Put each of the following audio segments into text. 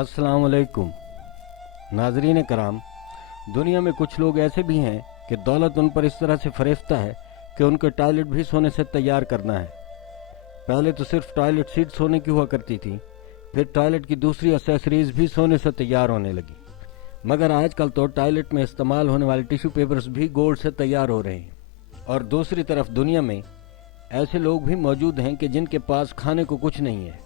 अस्सलाम वालेकुम नाजरीन कराम। दुनिया में कुछ लोग ऐसे भी हैं कि दौलत उन पर इस तरह से फरेफ्ता है कि उनके टॉयलेट भी सोने से तैयार करना है। पहले तो सिर्फ टॉयलेट सीट सोने की हुआ करती थी, फिर टॉयलेट की दूसरी एक्सेसरीज भी सोने से तैयार होने लगी। मगर आजकल तो टॉयलेट में इस्तेमाल होने वाले टिश्यू पेपर्स भी गोल्ड से तैयार हो रहे हैं। और दूसरी तरफ दुनिया में ऐसे लोग भी मौजूद हैं कि जिनके पास खाने को कुछ नहीं है।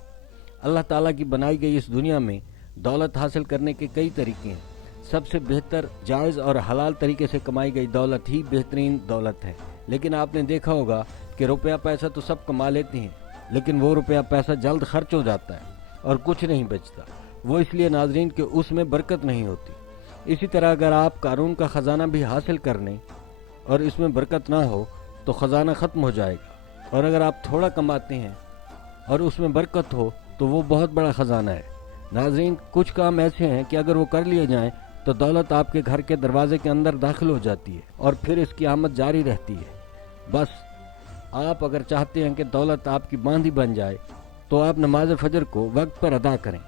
अल्लाह ताला की बनाई गई इस दुनिया में दौलत हासिल करने के कई तरीके हैं। सबसे बेहतर जायज़ और हलाल तरीके से कमाई गई दौलत ही बेहतरीन दौलत है। लेकिन आपने देखा होगा कि रुपया पैसा तो सब कमा लेते हैं, लेकिन वो रुपया पैसा जल्द खर्च हो जाता है और कुछ नहीं बचता। वो इसलिए नाजरीन कि उसमें बरकत नहीं होती। इसी तरह अगर आप कानून का ख़जाना भी हासिल करने और इसमें बरकत ना हो तो ख़जाना ख़त्म हो जाएगा। और अगर आप थोड़ा कमाते हैं और उसमें बरकत हो तो वो बहुत बड़ा ख़जाना है। नाजरीन, कुछ काम ऐसे हैं कि अगर वो कर लिए जाएं तो दौलत आपके घर के दरवाजे के अंदर दाखिल हो जाती है और फिर इसकी आमद जारी रहती है। बस आप अगर चाहते हैं कि दौलत आपकी बांधी बन जाए तो आप नमाज फजर को वक्त पर अदा करें,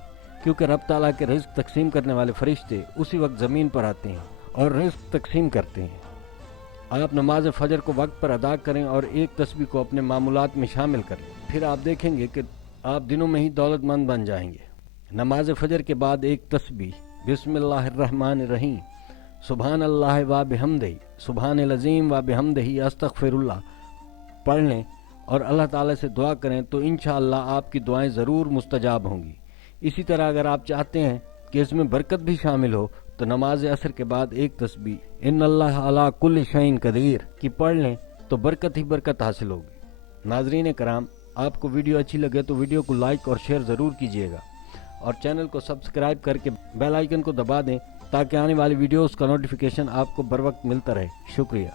क्योंकि रब ताला के रिज़्क तकसीम करने वाले फरिश्ते उसी वक्त ज़मीन पर आते हैं और रिज़्क तकसीम करते हैं। आप नमाज फजर को वक्त पर अदा करें और एक तस्बीह को अपने मामूलात में शामिल करें, फिर आप देखेंगे कि आप दिनों में ही दौलतमंद बन जाएंगे। नमाज फजर के बाद एक तस्बीह बिस्मिल्लाहिर्रहमानिर्रहीम सुभान अल्लाह व बिहम्दिही सुभानल अज़ीम व बिहम्दिही अस्तगफिरुल्लाह पढ़ लें और अल्लाह ताला से दुआ करें तो इंशाअल्लाह आपकी दुआएं ज़रूर मुस्तजाब होंगी। इसी तरह अगर आप चाहते हैं कि इसमें बरकत भी शामिल हो तो नमाज असर के बाद एक तस्बीह इन्नल्लाह अला कुल्लि शैइन कदीर की पढ़ लें तो बरकत ही बरकत हासिल होगी। नाजरीन कराम, आपको वीडियो अच्छी लगे तो वीडियो को लाइक और शेयर ज़रूर कीजिएगा और चैनल को सब्सक्राइब करके बेल आइकन को दबा दें ताकि आने वाली वीडियोस का नोटिफिकेशन आपको बर वक्त मिलता रहे। शुक्रिया।